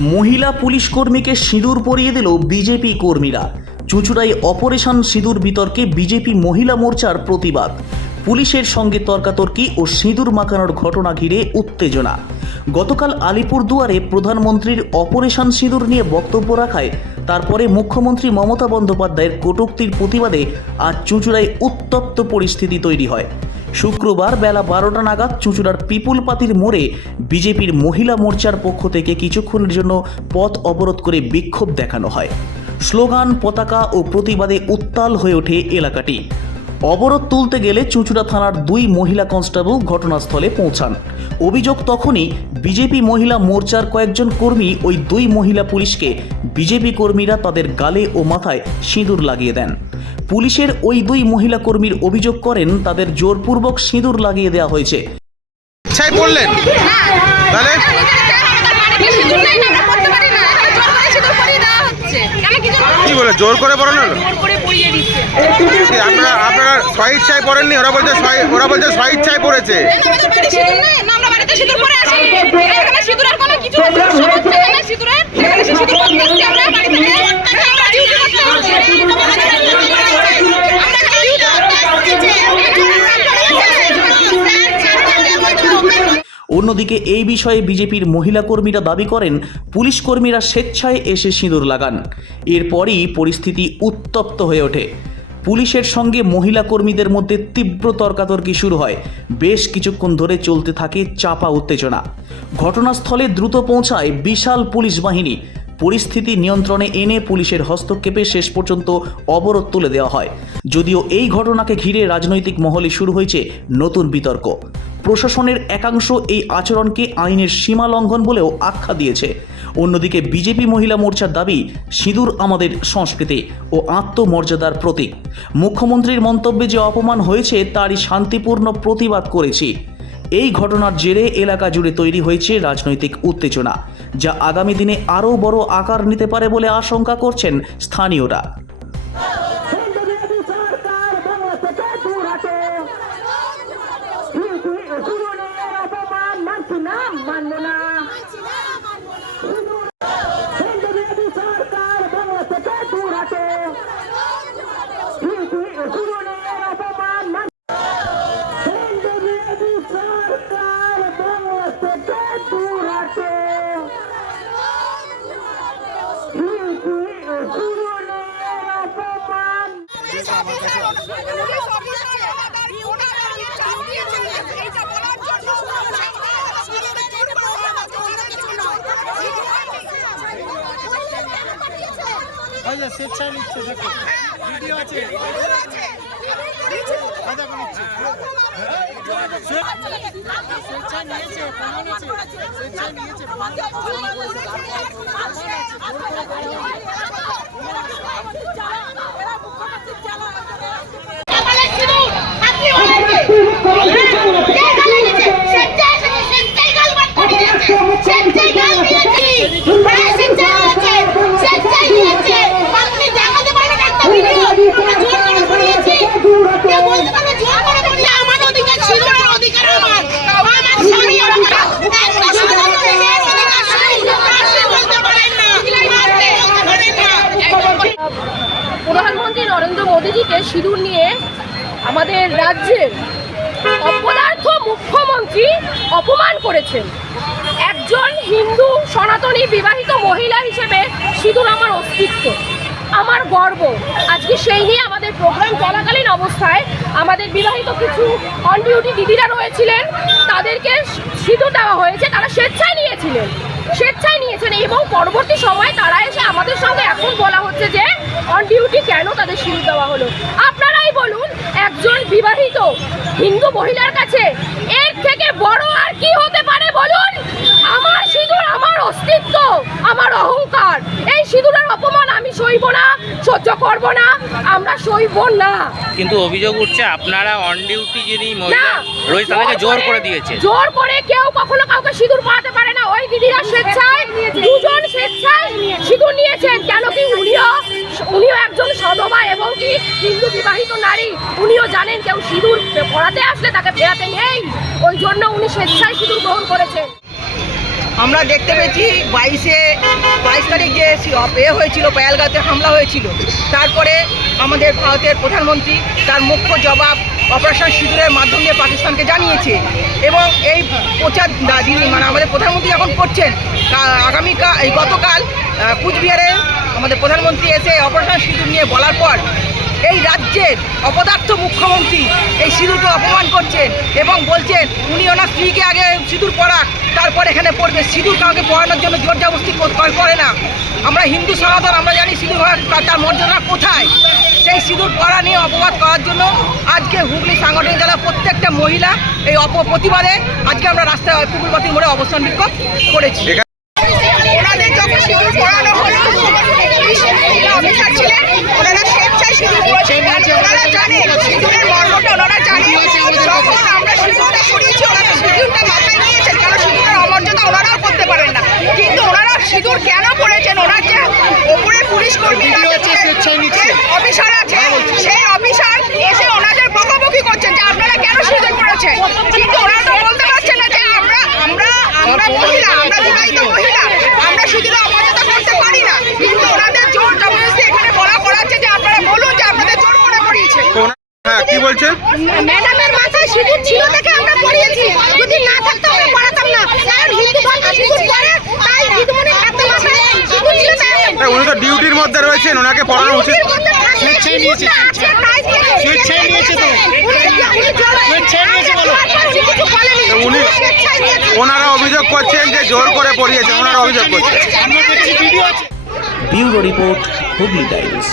মহিলা পুলিশ কর্মীকে সিঁদুর পরিয়ে দিল বিজেপি কর্মীরা। চুঁচুড়ায় অপারেশন সিঁদুর বিতর্কে বিজেপি মহিলা মোর্চার প্রতিবাদ। পুলিশের সঙ্গে তর্কাতর্কি ও সিঁদুর মাখানোর ঘটনা ঘিরে উত্তেজনা। গতকাল আলিপুরদুয়ারে প্রধানমন্ত্রীর অপারেশন সিঁদুর নিয়ে বক্তব্য রাখায় তারপরে মুখ্যমন্ত্রী মমতা বন্দ্যোপাধ্যায়ের কটূক্তির প্রতিবাদে আজ চুঁচুড়ায় উত্তপ্ত পরিস্থিতি তৈরি হয়। শুক্রবার বেলা বারোটা নাগাদ চুঁচুড়ার পিপুল পাতির মোড়ে বিজেপির মহিলা মোর্চার পক্ষ থেকে কিছুক্ষণের জন্য পথ অবরোধ করে বিক্ষোভ দেখানো হয়। স্লোগান, পতাকা ও প্রতিবাদে উত্তাল হয়ে ওঠে এলাকাটি। অবরোধ তুলতে গেলে চুঁচুড়া থানার দুই মহিলা কনস্টেবল ঘটনাস্থলে পৌঁছান। অভিযোগ তখনই বিজেপি মহিলা মোর্চার কয়েকজন কর্মী ওই দুই মহিলা পুলিশকে বিজেপি কর্মীরা তাদের গালে ও মাথায় সিঁদুর লাগিয়ে দেন। পুলিশের ওই দুই মহিলা কর্মীর অভিযোগ করেন তাদের জোরপূর্বক সিঁদুর লাগিয়ে দেওয়া হয়েছে। ইচ্ছাই পড়লেন? তাহলে? কি বলে জোর করে পড়ানো আপনারা আপনারা স্ব ইচ্ছায় পড়েননি? ওরা বলছে ওরা বলছে স্ব ইচ্ছায় পড়েছে অন্যদিকে এই বিষয়ে বিজেপির মহিলা কর্মীরা দাবি করেন, পুলিশ কর্মীরা স্বেচ্ছায় এসে সিঁদুর লাগান। এরপরই পরিস্থিতি উত্তপ্ত হয়ে ওঠে। পুলিশের সঙ্গে মহিলা কর্মীদের মধ্যে তীব্র তর্কাতর্কি শুরু হয়। বেশ কিছুক্ষণ ধরে চলতে থাকে চাপা উত্তেজনা। ঘটনাস্থলে দ্রুত পৌঁছায় বিশাল পুলিশ বাহিনী। পরিস্থিতি নিয়ন্ত্রণে এনে পুলিশের হস্তক্ষেপে শেষ পর্যন্ত অবরোধ তুলে দেওয়া হয়। যদিও এই ঘটনাকে ঘিরে রাজনৈতিক মহলে শুরু হয়েছে নতুন বিতর্ক। প্রশাসনের একাংশ এই আচরণকে আইনের সীমা লঙ্ঘন বলেও আখ্যা দিয়েছে। অন্যদিকে বিজেপি মহিলা মোর্চার দাবি, সিঁদুর আমাদের সংস্কৃতি ও আত্মমর্যাদার প্রতীক। মুখ্যমন্ত্রীর মন্তব্যে যে অপমান হয়েছে, তারই শান্তিপূর্ণ প্রতিবাদ করেছি। এই ঘটনার জেরে এলাকা জুড়ে তৈরি হয়েছে রাজনৈতিক উত্তেজনা, যা আগামী দিনে আরও বড় আকার নিতে পারে বলে আশঙ্কা করছেন স্থানীয়রা। আচ্ছা স্বেচ্ছায় নিচ্ছে দেখো। ভিডিও আছে। স্বেচ্ছায় নিয়েছে প্রমাণ আছে। স্বেচ্ছায় নিয়েছে প্রমাণ অধিকার ছিল আমার অধিকার আমার আমার স্বামী আমার একটা সন্তানের অধিকার ছিল আর সে বলতে পারেন না আর সে বলতে পারেন না প্রধানমন্ত্রী নরেন্দ্র মোদীজিকে সিঁদুর নিয়ে আমাদের রাজ্যের অপদার্থ মুখ্যমন্ত্রী অপমান করেছেন। একজন হিন্দু সনাতনী বিবাহিত মহিলা হিসেবে সিঁদুর আমার অস্তিত্ব, আমার গর্ব। আজকে সেই নিয়ে আমাদের প্রোগ্রাম চলাকালীন অবস্থায় আমাদের বিবাহিত কিছু অন ডিউটি দিদিরা রয়েছিলেন, তাদেরকে সিঁদুর দেওয়া হয়েছে, তারা স্বেচ্ছায় নিয়েছিলেন। স্বেচ্ছায় নিয়েছেন এবং পরবর্তী সময় তারা এসে আমাদের সঙ্গে এখন বলা হচ্ছে যে অন ডিউটি কেন তাদের শিল দেওয়া হলো? আপনারাই বলুন, একজন বিবাহিত হিন্দু মহিলার কাছে এর থেকে বড় আর কি হতে পারে বলুন? আমার সিঁদুর, আমার অস্তিত্ব, আমার অহংকার, এই সিঁদুরের অপমান আমি সইব না সহ্য করব না আমরা সইব না। কিন্তু অভিযোগ উঠছে আপনারা অন ডিউটি যিনি মহিলা রয়েছে তাদেরকে জোর করে দিয়েছে। জোর করে কেউ কখনো কাউকে সিঁদুর পরাতে পারে না। ওই দিদিরা স্বেচ্ছায় দুজন স্বেচ্ছায় সিঁদুর নিয়েছেন। কেন কি উনিও উনিও একজন সধবা এবং কি হিন্দু বিবাহিত নারী। উনিও জানেন কেউ সিঁদুর পরাতে আসলে তাকে ফেরাতে নেই। ওই জন্য উনি স্বেচ্ছায় সিঁদুর গ্রহণ করেছেন। আমরা দেখতে পেয়েছি বাইশে, বাইশ তারিখ যে এ হয়েছিল, পায়ালগাতে হামলা হয়েছিল। তারপরে আমাদের ভারতের প্রধানমন্ত্রী তার মুখ্য জবাব অপারেশন সিঁদুরের মাধ্যম দিয়ে পাকিস্তানকে জানিয়েছে। এবং এই প্রচার যিনি মানে আমাদের প্রধানমন্ত্রী যখন করছেন আগামীকাল এই গতকাল কুচবিহারে আমাদের প্রধানমন্ত্রী এসে অপারেশন সিঁদুর নিয়ে বলার পর এই রাজ্যের অপদার্থ মুখ্যমন্ত্রী এই সিঁদুরকে অপমান করছেন এবং বলছেন, উনি ওনার স্ত্রীকে আগে সিঁদুর পরাক। তারপর এখানে পড়বে। সিঁদুর কাউকে পড়ানোর জন্য জোর জবস্তি করে না। আমরা হিন্দু সনাতন আমরা জানি সিঁদুর পরা- তার মর্যাদা কোথায়? সেই সিঁদুর পরা নিয়ে অপবাদ করার জন্য আজকে হুগলি সাংগঠনিক জেলার প্রত্যেকটা মহিলা এই অপ প্রতিবাদে আজকে আমরা রাস্তায় পুকুরবাতি মোড়ে অবস্থান বিক্ষোভ করেছি। ওনারা জানেন সিঁদুরের মর্মটা ওনারা জানেন যখন আমরা সিঁদুরটা ওনারা সিঁদুরটা মাথায় নিয়েছেন কারণ সিঁদুরের অমর্যাদা ওনারাও করতে পারেন না। কিন্তু ওনারা সিঁদুর কেন পরেছেন ওনার যে ওপরে পুলিশ কর্মী অফিসার আছে সেই অফিসার এসে ওনাদের বকাবকি করছেন যে আপনারা কেন সিঁদুর পরেছেন কিন্তু ওনারা তো বলতে পারছেন না যে আমরা আমরা আমরা মহিলা আমরা বিবাহিত মহিলা আমরা শুধু অমর্যাদা করতে পারি না। কিন্তু ওনাদের জোর জবরদস্তি এখানে বলা করাচ্ছে যে আপনারা বলুন যে আপনাদের জোর করে পড়িয়েছে। হ্যাঁ কি বলছেন ম্যাডামের মাথায় সিঁদুর ছিল দেখে আমরা পড়িয়েছি। যদি না থাকতো আমরা পড়াতাম না। উনি তো ডিউটির মধ্যে রয়েছেন ওনাকে পড়ানো উচিত। স্বেচ্ছায় নিয়েছে, স্বেচ্ছায়। নিয়েছে তো। স্বেচ্ছায় নিয়েছে বলো। তো উনি ওনারা অভিযোগ করছেন যে জোর করে পড়িয়েছেন ওনারা অভিযোগ করছেন। Bureau report Hooghly times.